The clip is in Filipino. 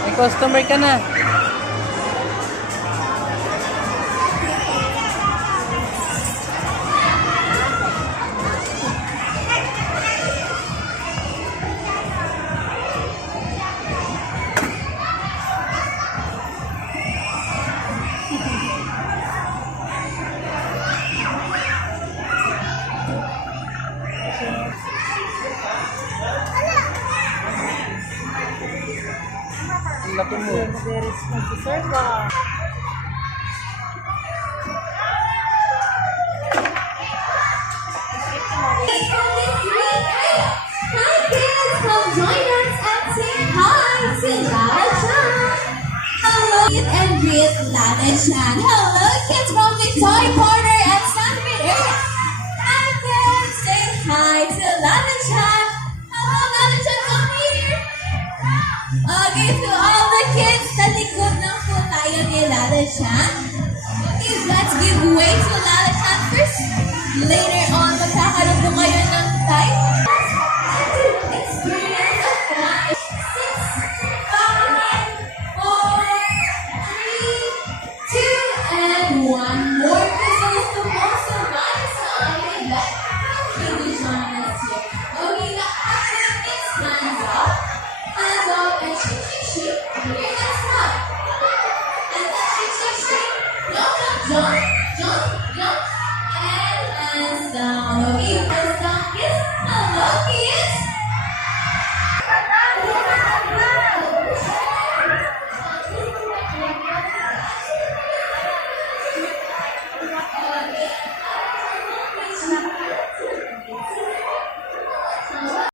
May customer ka na. Ang laki mo. Mag-serve ka. Hi kids, come join us and say hi to Lala Chan. Hello, meet and greet Lala Chan. Hello, kids from Victoria Corner and San Miguel. Hi kids, say hi to Lala Chan. Hello, Lala Chan, come here. Okay, to all the kids, sa likod ng po tayo ni Lala Chan. Okay, let's give way to Lala Chan first. Later on,